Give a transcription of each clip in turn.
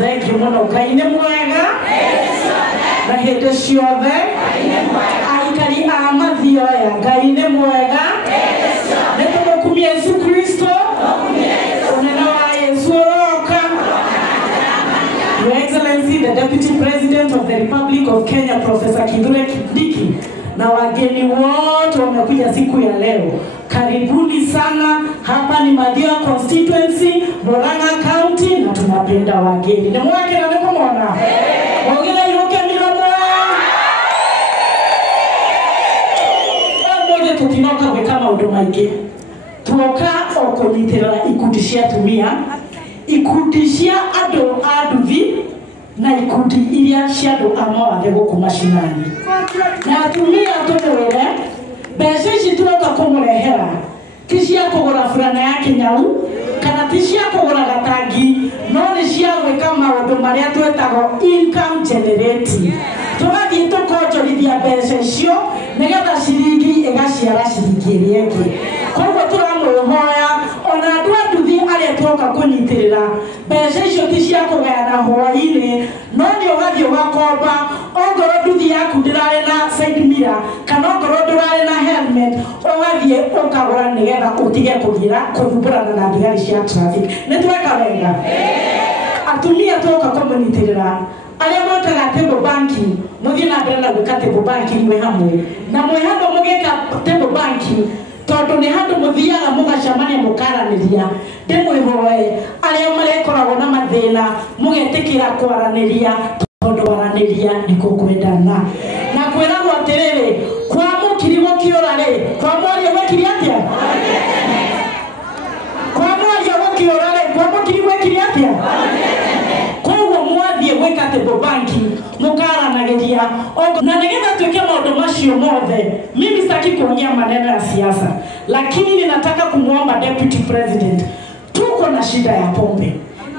Thank you, Mono. Kaine mwega. Na hede ciothe. Aikari a mathioya. Kaine mwega. Nĩtũmũkumia Yesu Kristo. Ũnene wa Yesu roka. Your Excellency, the Deputy President of the Republic of Kenya, Professor Kithure Kindiki, na wageni wote wamekuja siku ya leo. Karibuni sana. Hapa ni Mathioya Constituency, Murang'a County, na tunapenda wageni. Ni mwake na niko mwana. Wageni yoke ni mwana. Wageni tutinoka kama huduma ige. Tuoka okonitera ikudishia tumia. Ikudishia ado aduvi na ikundi iria ciado amawathe guku mashinani. Na atumia tũmwĩre mbeca ici turoka kũmũrehera ti cia kũgũra burana ya Kĩnyau kana ti cia kũgũra gatangi, no nĩ cia gwĩka maũndũ marĩa twĩtagwo income generating. Tũgathiĩ tũkonjorithia mbeca icio nĩgetha ciringi ĩgaciara ciringi ĩrĩa ĩngĩ. Koguo tũramwĩhoya ona andũ a nduthi arĩa twoka kũnyitĩrĩra mbeca icio ti cia kũgayana hwaĩ-inĩ, no nĩ ũgathiĩ ũgakomba. Ongorwo nduthi yaku ndĩrarĩ na side mirror kana ongorwo ndũrarĩ na helmet, ũgathiĩ ũkagũra nĩgetha ũtige kũthumbũrana na thigari cia traffic. Nĩ tweka wega? Atumia twoka kũmũnyitĩrĩra arĩa mwĩkaga table banking, mũthiĩ na mbere na gwĩka table banking mwĩ hamwe, na mwĩ hamwe mũgĩka table banking tondũ nĩ handũ mũthiaga mũgacemania mũkaranĩria. Ndĩmwĩhoe arĩa marekoragwo na mathĩna mũgetĩkĩra kwaranĩria tondũ waranĩria nĩkuo kwendana. Na kwĩragwo atĩrĩrĩ, kwa mũkirimo kĩũra-rĩ, kwa mwaria gwekire atĩa? Kwa mwaria gũkĩũra-rĩ, kwa mũkirimo gwekire atĩa? Koguo mwathiĩ gwĩka table banking mũkaranagĩria. Na nĩgetha tuweke maũndũ macio mothe, mimi sitaki kuongea maneno ya siasa, lakini ninataka kumwomba Deputy President, tuko na shida ya pombe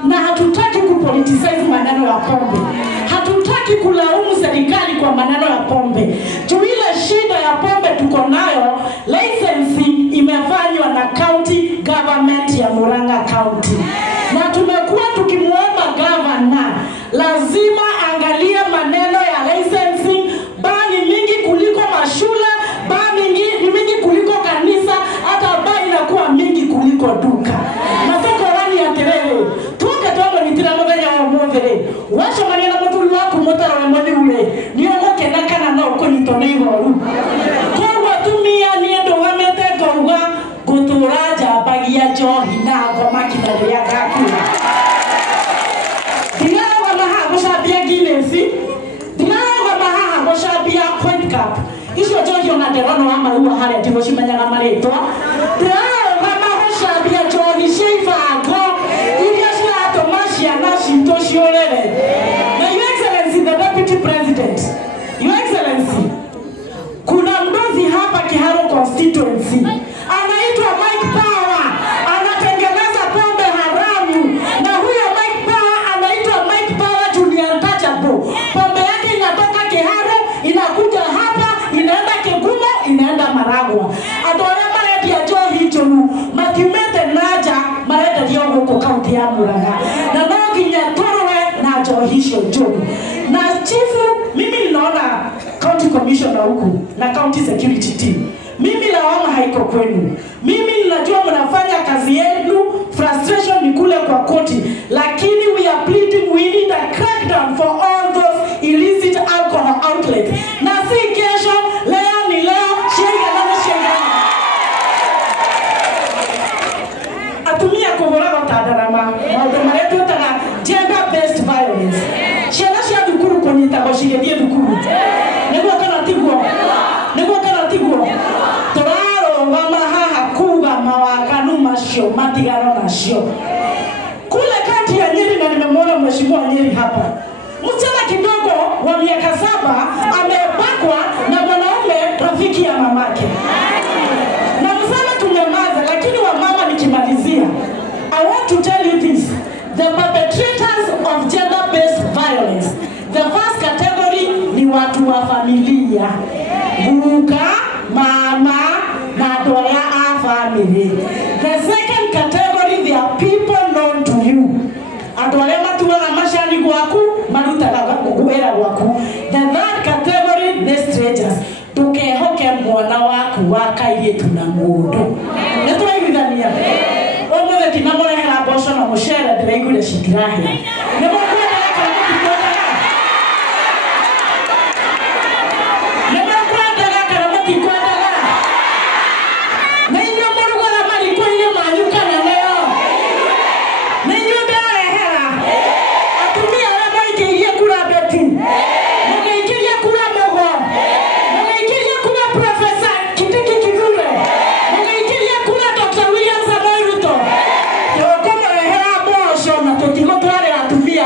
na hatutaki kupoliticize maneno ya pombe. Hatutaki kulaumu serikali kwa maneno ya pombe. Ile shida ya pombe tuko nayo, license imefanywa na county government ya Murang'a County. Na tumekuwa tukimwomba governor lazima agakua ndinauga maha gucambia Guinness ndinauga maha gucambia Point Cup icio njohi ona nderono wa marua haria ndigũcimenyaga marĩtwa ndinauga magucambia njohi cia ibango iria ciratũma ciana citũ ciũrĩre. Na Your Excellency the Deputy President, Your Excellency, kuna mdozi hapa Kiharu constituency anaitwa Mike Power, anatengeneza pombe haramu, na huyo Mike Power anaitwa Mike Power Junior Untouchable. Pombe yake inatoka Kiharu inakuja hapa, inaenda Kigumo, inaenda Maragwa. Adore maredia njohi njũru matimete naja marenderio gũkũ kaunti ya Murang'a, na no nginya tũrũe na njohi icio njũru. Na chifu, mimi ninaona county commissioner huku na county security team, mimi lawama haiko kwenu. Mimi ninajua mnafanya kazi yenu, frustration ni kule kwa koti, lakini we are pleading, we need a crackdown for all those illicit alcohol outlets. Na si kesho, leo ni leo, shega na shega. Atumia kugora gũtandarama maũndũ marĩa twĩtaga gender based violence. Ciana cia thukuru kũnyitagwo cigĩthiĩ thukuru. Nĩguo kana tiguo? Nĩguo kana tiguo? Tũrarũgama haha kuga mawaganu macio matigano nacio. Kule kati ya Nyeri, na nimemwona mheshimiwa Nyeri hapa, msichana kidogo wa miaka 7 amebakwa na mwanaume rafiki ya mamake. Na msana tunyamaza, lakini wa mama nikimalizia, I want to tell you this: the perpetrators of gender-based violence, the first category ni watu wa familia, buka, mama na doya a family. The second category, they are people known to you. Adore matuana mashani gwaku marutaga kuwera gwaku. The third category, the strangers. Tukehoke mwana waku wakairie tuna mundu. Nĩtũraiguithania. Ũmũthĩ tinamũrehera mboco na mũcere ndĩraigũire citirahĩa. Nĩmũkwendaga kana mũtikwendaga? Nĩmũkwendaga kana mũtikwendaga? Na inyuĩ mũrugaga mariko-inĩ manyu kana nĩo? Na inyuĩ ndĩrarehera atumia arĩa maikĩirie kura beti, mũgĩikĩria kura Mũgo, mũgĩikĩria kura Professor Kindiki Kithure, mũgĩikĩria kura Dr. William Samoei Ruto. Tũkũmũrehera mboco na tũtigũtwarĩra atumia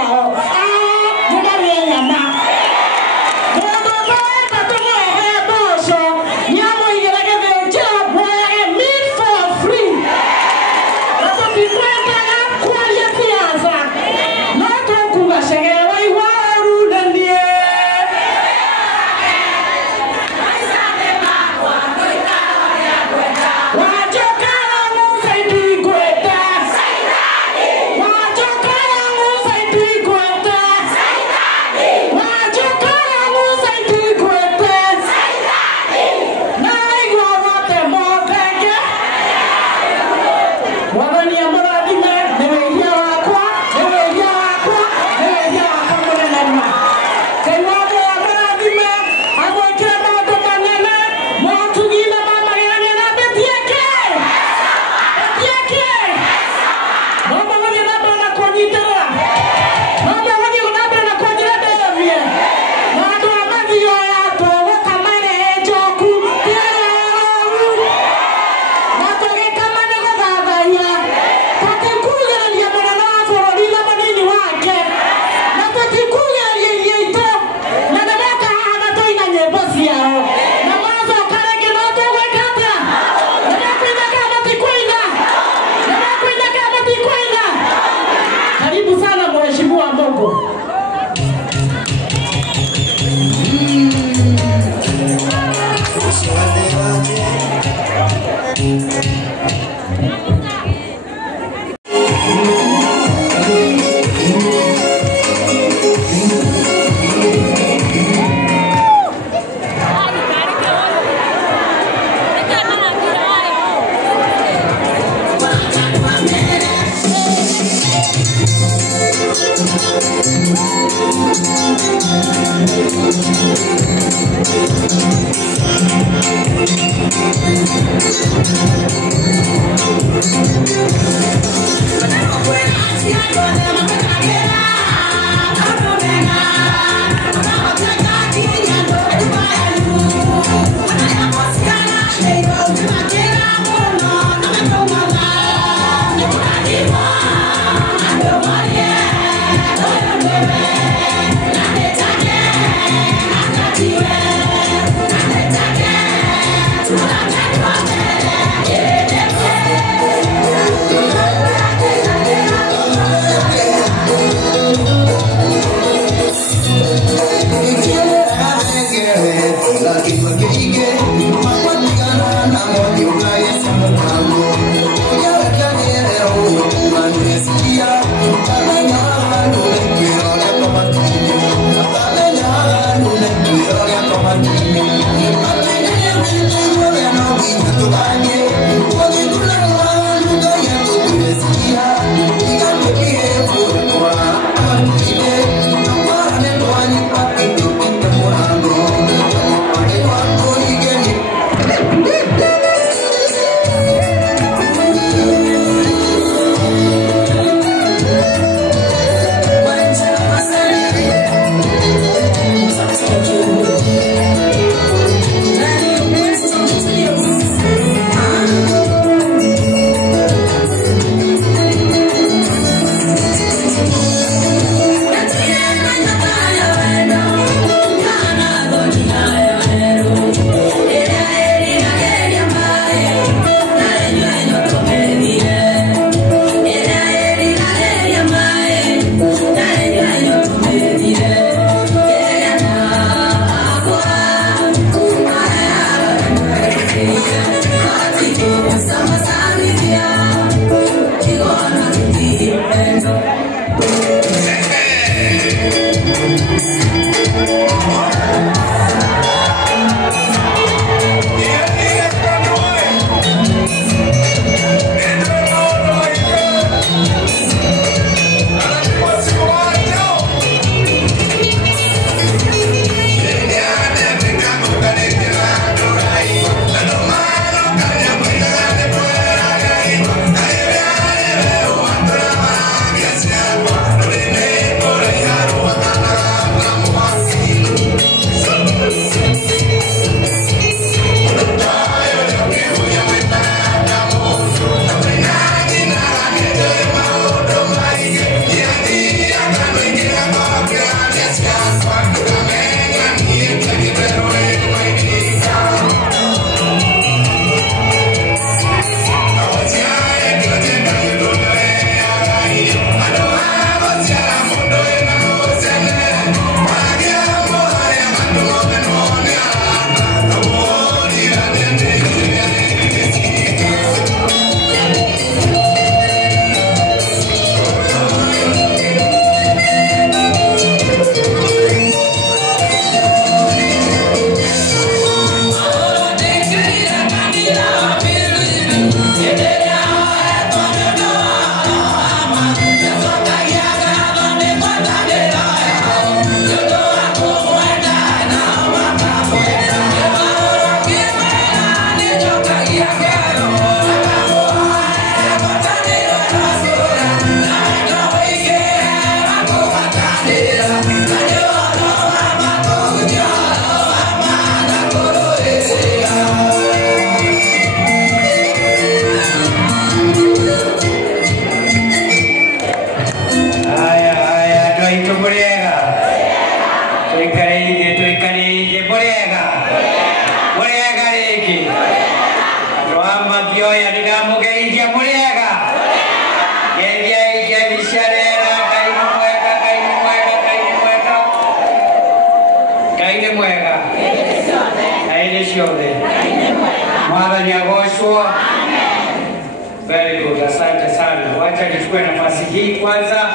Very good, asante sana. Wacha nichukue nafasi hii kwanza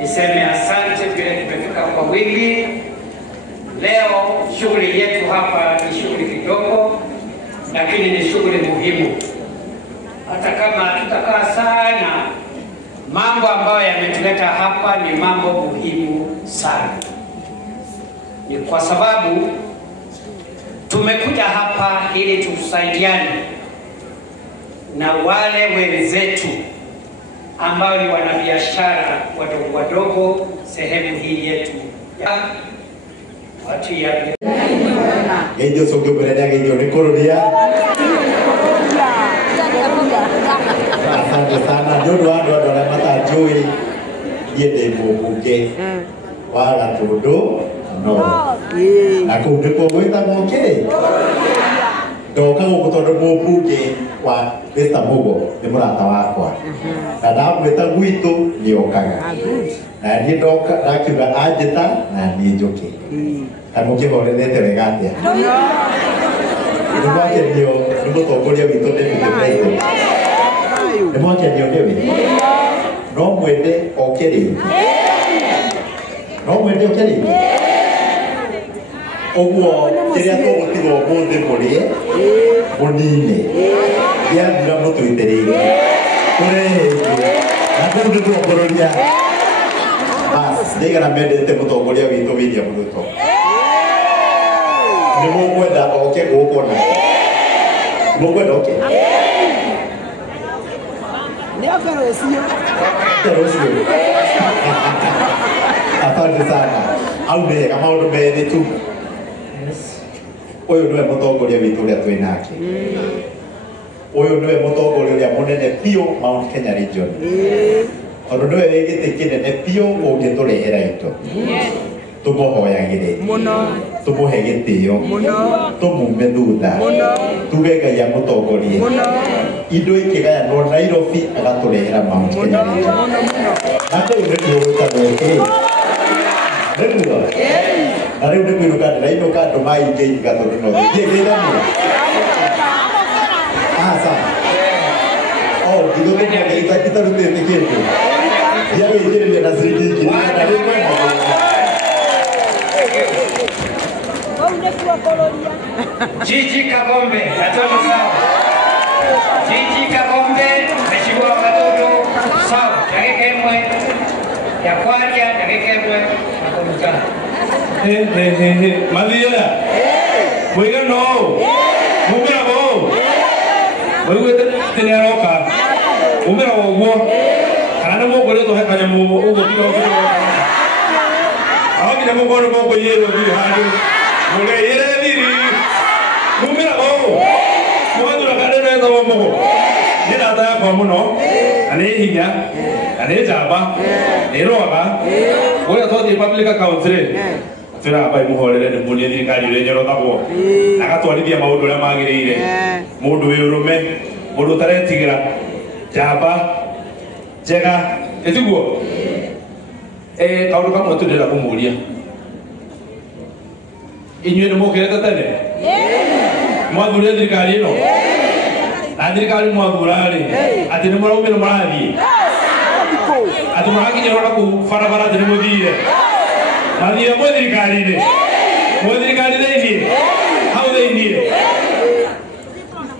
niseme asante vile tumefika kwa wingi. Leo shughuli yetu hapa ni shughuli kidogo, lakini ni shughuli muhimu. Hata kama tutakaa sana, mambo ambayo yametuleta hapa ni mambo muhimu sana. Ni kwa sababu tumekuja hapa ili tusaidiane na wale wenzetu ambao ni wanabiashara wadogo wadogo sehemu hii yetu ya watu ya Ndio sogeo berada ndio nikorodia. Asante sana ndio watu wanamata joy yede mbunge wala todo no akundi ko gwita moke ndoka gutondo mbunge wa Mr. Mugo ni murata wakwa na ndamwita gwitu ni okaga na ni ndoka ndakiuga anjita na ni njoki kana mukihorerete wega atia ndio ni mutongoria witu ni president ni mwake ndio ndewe no mwende okeri no mwende okeri oguo kiria tugutiga umuthi murie munine yathira mutwitiriire kurehe na kundu tuokororia bas ndigana mendete mutongoria witu William Ruto ni mukwenda oke gukona mukwenda oke asante sana au nä maå ndå merä tu å yå nä we må tongoria witå å rä a twä nake å yå nä we må tongoria å rä a må nene biå Mount Kenya region tondå nä we wä gä tä kä nene biå å ngä tå rehera indo tå må hoyagä rä tå må he gä tä o tå mume thutha tuge Ngai amå tongorie indo ikä gayanwo Nairobi agatå rehera Mount Kenya region na kå u nä kuo gå tagwo nĩguo na rĩu nĩ kwĩruka ndĩrainũka andũ maingĩinga tondũ no thiĩ ngĩthamĩra aca ngithũkĩria itarutĩte kĩndũ thiagũingĩrĩria na ciringi ingĩ na rĩu Gigi Kagombe atono sawa Gigi Kagombe mheshimiwa Watoto sawa yakekemwe ya kwaja yakekemwe akomta Madira Muiga no Mumira bo Muiga teneroka Mumira bo Kana mo gore to hakanya mo ugo kilo Aho kina mo gore mo yero bi hadu Muge yere diri Mumira bo Muadura kadere to mo Nina ta ko mo no Ane hinya Ane jaba Eroga Oya to di public account Tuna bai muhorere ni mulia thirikari ire nyorotagwo agatwarithia maundu uria magiriire mundu wi urume mundu utaretigira njamba njega etiguo kaundu kamwe turira kumuria inyuĩ nĩ mũkĩrĩte tene mwathurire thirikari ĩno na thirikari mwathura-rĩ atĩ nĩ mũraumĩra mũrathiĩ atĩ mũrakinyĩrwo na kũu barabara atĩ nĩ mũthire Maria mwethirikari-inĩ mwethirikari thĩinĩ hau thĩinĩ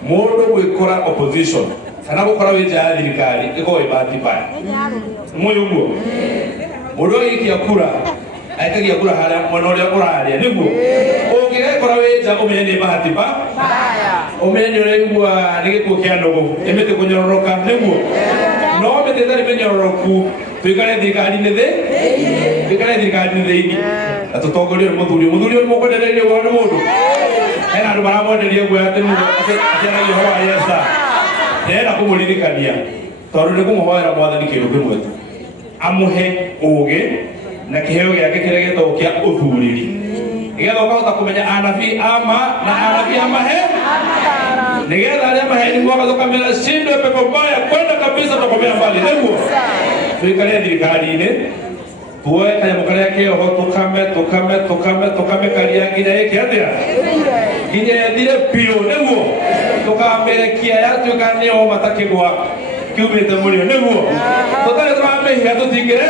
mũndũ gwĩkora opposition kana gũkora wĩ nja ya thirikari ĩkorwo ĩ bahati mbaya mũĩ ũguo mũndũ agĩikia kura aikagia kura harĩa mwena ũrĩa ũrarĩa nĩguo ũngĩgekora wĩ nja ũmenye nĩ bahati mbaya ũmenye nĩ ũraigua nĩ gĩkuũ kĩa nũgũ ĩmĩtĩ kũnyororoka nĩguo no mĩtĩ ĩtarĩ mĩnyororoku tuikare thirikari-inĩ thĩinĩ na tũtongorie mũthuri nĩ mũkwendereire ũhoro nĩ mũndũ hena andũ maramwenderia guoya atĩ aciaragia ũhoro wa Yesa ndĩrenda kũmũririkania tondũ nĩ kũmũhoera mwathani kĩndũ kĩmwe tu amũhe ũũgĩ na kĩheo gĩake kĩrĩa gĩtagwo kĩa ũthurĩri nĩgetha ũkahota kũmenya anabii ama na anabii amahe nĩgetha arĩa maheni mwagathũkamĩra shindwe pepo mbaya kwenda kabisa tokomea mbali nĩguo tuikare thirikari-inĩ tuoe kanyamũ karĩa kĩoho tũkame karia nginya ĩke atĩa nginya ethire biũ nĩguo tũkamĩrekia yatuĩka nĩo matakĩgwa kiumĩte mũrĩo nĩguo tũtarĩ tũramĩhiha tũtingĩre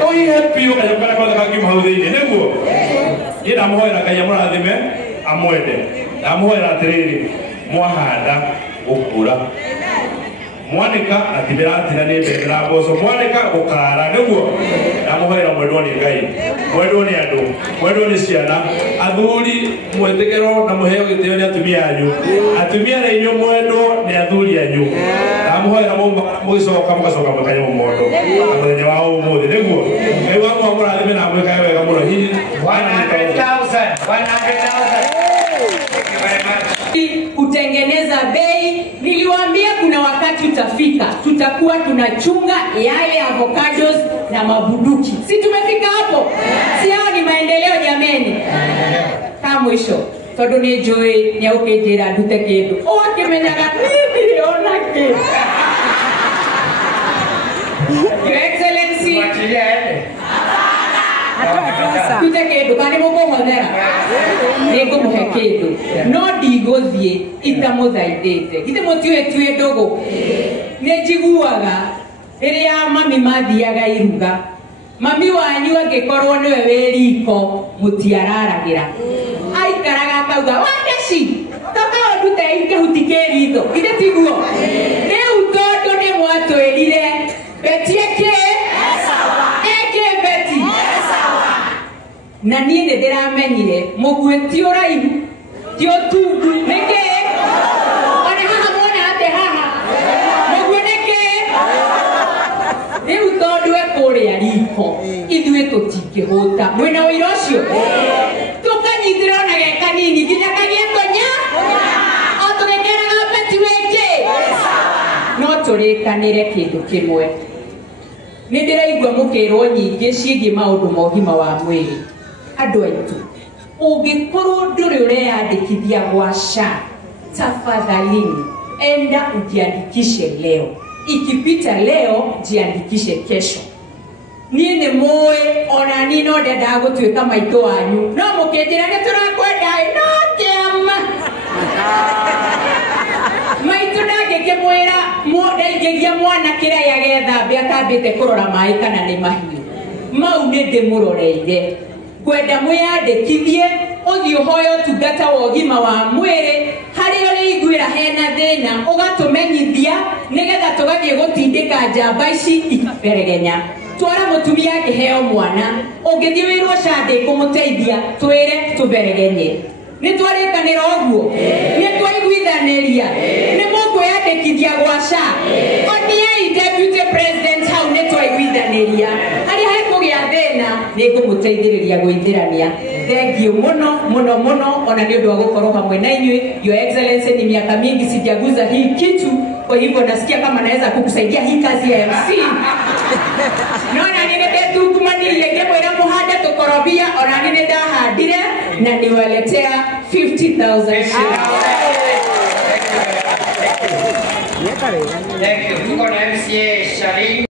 tũhihe biũ kanyamũ karĩa kothe kangiuma hau thĩinĩ nĩguo niĩ ndamũhoera Ngai amũrathime amwende ndamũhoera atĩrĩrĩ mwahanda gũkũra mwanika atibirati na nebe na boso mwanika gukara niguo amuhera mwendwa ni ngai mwendwa ni andu mwendwa ni ciana athuri mwetegero na muheo gitio ni atumia anyu atumia na inyo mwendwa ni athuri anyu amuhera mugicoka mugacoka mukanya mumondo amuthenya wa umuthi niguo ngai wa murathime na mwika wega muno hihi 100,000 kutengeneza bei. Niliwaambia kuna wakati utafika tutakuwa tunachunga yale avocados na mabunduki. Si tumefika hapo? Si hao ni maendeleo jameni? Kama mwisho todo ni joy nyauke jira dute kedo o kemenyaga niliona ke Your Excellency dute kedo kani moko ngondera nego muhekedo no digothie itamuthaidete gite mutiwe tue dogo nejiguaga riria mami mathiaga iruga mami wanyu angikorwo niwe weriko mutiararagira aikaraga kauga wakeshi toka odute ikehuti keritho gite tiguo riu tondu ni mwatwirire betie ke eke beti na niĩ nĩ ndĩramenyire mũguĩ ti ũraihu ti ũtungu nĩkĩ ona haha mwona atĩ haha mũguĩ nĩkĩ rĩu tondũ ekũrĩa riko ithuĩ tũtingĩhũta mwĩna ũira ũcio tũkanyitĩra ona ge kanini nginya kagĩetonya o tũgĩkeraga beti wĩkĩ no tũrĩkanĩre kĩndũ kĩmwe nĩ ndĩraigua mũkĩrwo nyingĩ ciĩgiĩ maũndũ ma ũgima wa mwĩrĩ andũ aitũ ũngĩkorwo ndũrĩ ũreyandĩkithia gwa SHA tafadhalini enda ujiandikishe leo ikipita leo jiandikishe kesho niĩ nĩ mũĩ ona niĩ no ndendaga gũtuĩka maitũ wanyu no mũkĩnjĩra nĩ tũrakwenda no kĩama maitũ ndangĩkĩmwĩra ndaingĩgia mwana kĩrĩa agethambia atambĩte kũrora maĩ kana nĩ mahiũ mau nĩ ndĩmũroreire kwenda mwĩyandĩkithie ũthiĩ ũhoe ũtungata wa ũgima wa mwĩrĩ harĩa ũrĩiguĩra hena thĩna ũgatũmenyithia nĩgetha tũgathiĩ gũtindĩka njamba ici ikaberegenya twara mũtumia akĩheo mwana ũngĩthiĩ wĩrwo SHA ndĩkũmũteithia twĩre tũberegenye nĩ twarĩkanĩra ũguo nĩ twaiguithanĩria nĩ mũkwĩyandĩkithia gwa SHA oniai deputy president hau nĩ twaiguithanĩria harĩa hekũgĩa thĩna nĩ ngũmũteithĩrĩria gwĩthĩrania thengiũ mũno mũno mũno ona nĩ ũndũ wa gũkorwo hamwe na inyuĩ Your Excellency ni miaka mingi sijaguza hii kitu kwa hivyo nasikia kama naweza kukusaidia hii kazi ya MC naona nĩndetukumanirie ngĩmwĩra mũhande tũkorobia ona nĩ ndahandire na niwaletea 50,000 shillings. Thank you. Tuko na MCA Sharim.